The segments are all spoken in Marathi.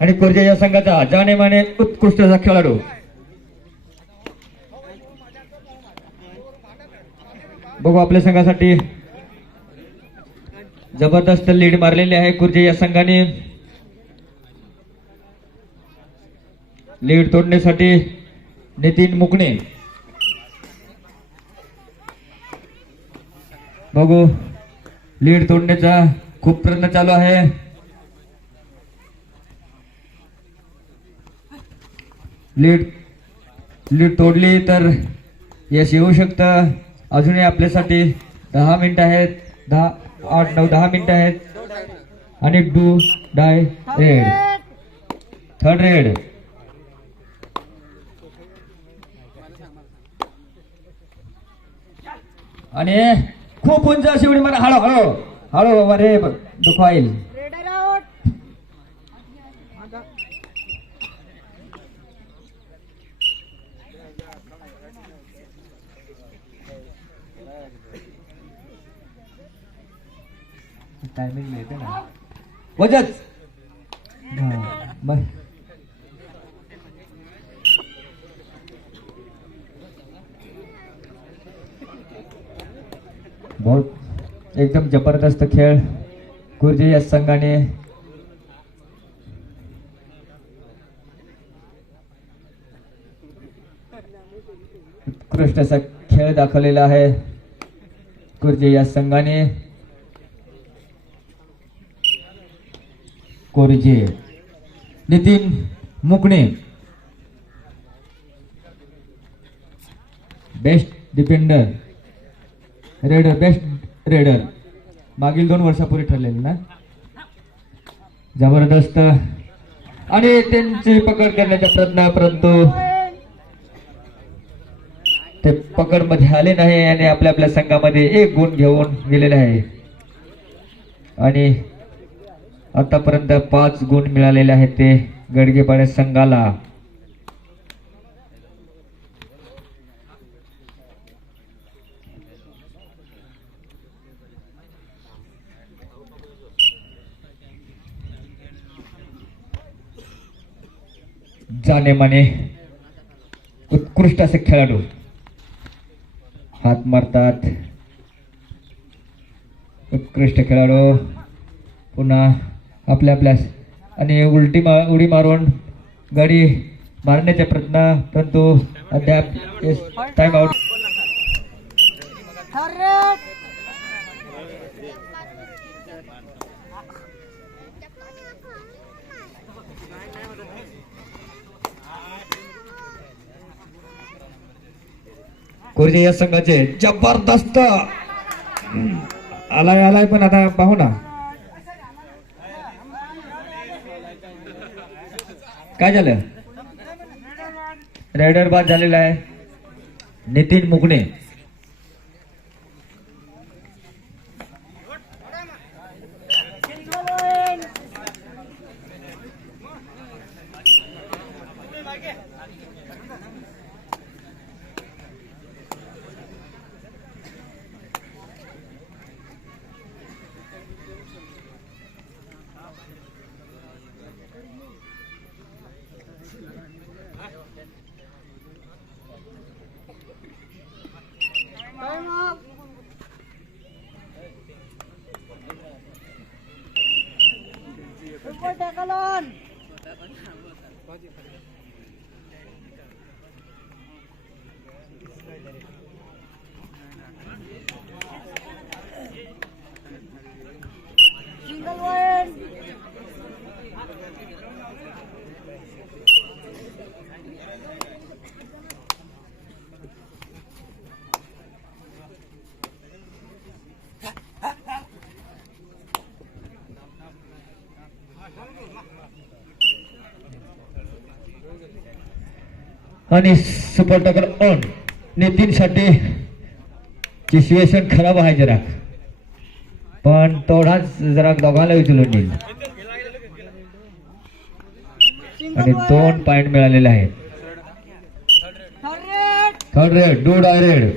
आणि कुर्जे या संघाचा जानेमाने माने उत्कृष्टचा खेळाडू. बघू आपल्या संघासाठी. जबरदस्त लीड मारलेली आहे कुर्जे या संघाने. लीड तोडण्यासाठी नितीन मुकणे. बघू लीड तोडण्याचा खूप प्रयत्न चालू आहे. लीड लीड तोडली तर यश येऊ शकतं. अजूनही आपल्यासाठी दहा मिनिटं आहेत. दहा आठ नऊ दहा मिनिटं आहेत. आणि do die raid. Third raid. आणि खूप उंच अशी उडी मारा. हळू हळू. हळू बाबा रे दुखवाईल टायमिंग मिळते ना. वजच बर बहुत एकदम जबरदस्त खेळ. गुरुजी या संघाने. उत्कृष्ट असा खेळ दाखवलेला आहे. गुरुजी या संघाने. Korje Nitin Mukane. Best defender raider best raider मागील दोन वर्षापूर्वी ठरलेले ना? जबरदस्त. आणि त्यांची पकड करण्याचा प्रयत्न परंतु ते पकडमध्ये आले नाही आणि आपल्या आपल्या संघामध्ये एक गुण घेऊन गेलेले आहे. आणि आतापर्यंत पाच गुण मिळालेले आहेत ते गडगेपाड्या संघाला. जाने माने उत्कृष्ट असे खेळाडू. हात मारतात. उत्कृष्ट खेळाडू. पुन्हा आपल्या आपल्या आणि उलटी मा उडी मारून गाडी मारण्याचा प्रयत्न परंतु अद्याप टाइम आउट कोरजे या संघाचे जबरदस्त. आलाय आलाय पण आता पाहू ना. काय झालं? रेडर बाद झालेला आहे. नितीन मुगणे. आणि सुपर टकर ऑन नितीन साठी सिच्युएशन खराब आहे जरा. पण तेवढाच जरा दोघांना उचलून देईल आणि दोन पॉइंट मिळालेले आहेत. Third raid do die raid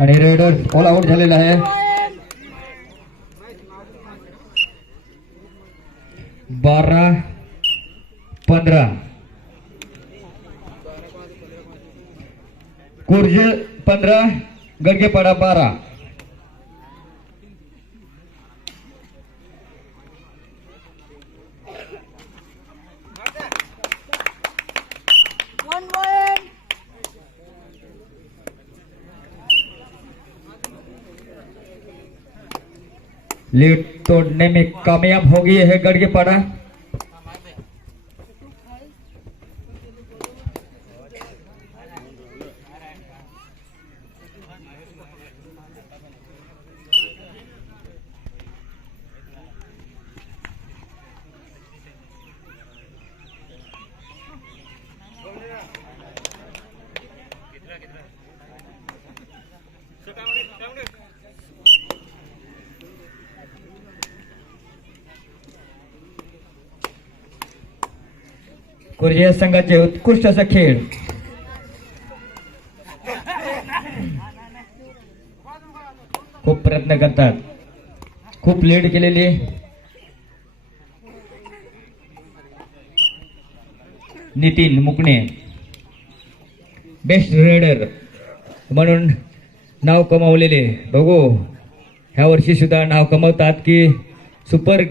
आणि रेडर ऑल आउट झालेला आहे. बारा पंधरा. कुर्ज पंधरा गडगेपाडा बारा. लीड तोड़ने में कामयाब हो गई है गड़गेपाड़ा कुर्जिया संघाचे उत्कृष्ट असा खेळ. खूप प्रयत्न करतात. खूप लीड केलेली नितीन मुकणे. बेस्ट रेडर म्हणून नाव कमावलेले बघू ह्या वर्षी सुद्धा नाव कमवतात की सुपर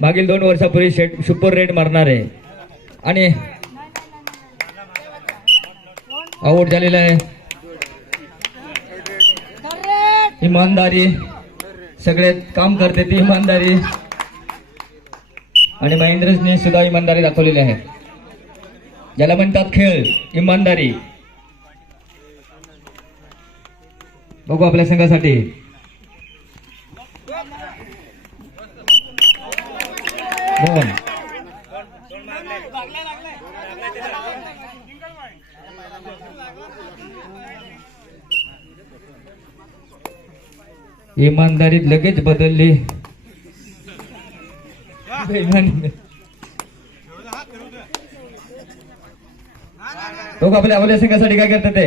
मागील दोन वर्षापूर्वी शेट सुपर रेड मारणार. आहे आणि आऊट झालेला आहे. इमानदारी. सगळे काम करते ती इमानदारी. आणि महेंद्रने सुद्धा इमानदारी दाखवलेली आहे. ज्याला म्हणतात खेळ इमानदारी. बघू आपल्या संघासाठी. दोन इमानदारीत लगेच बदलली. बेईमानीने. तो आपल्या अवल्या संघासाठी काय करतात ते?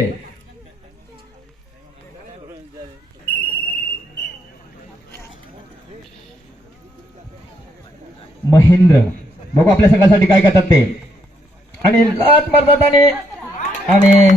महेंद्र. बघू आपल्या संघासाठी काय करतात ते. आणि लाट मारतात आणि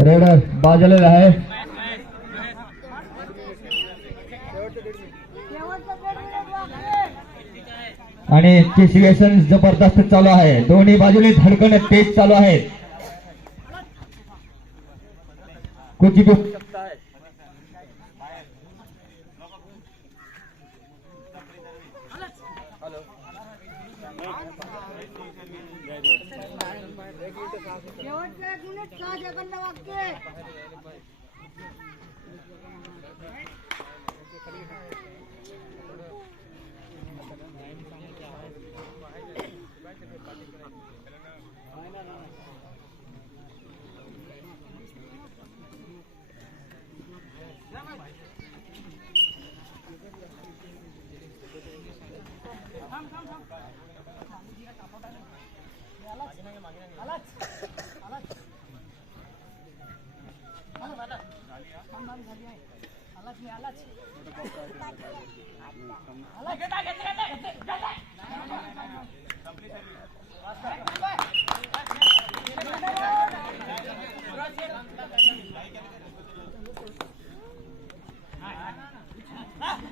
आणि रेडर बाजलेला आहे. आणि सिच्युएशन जबरदस्त चालू आहे. दोन्ही बाजूने धडकण तेज चालू आहे. कुठची कुठ शेवटच्या एक मिनिट सहा सेकंद वाक्य. Ah!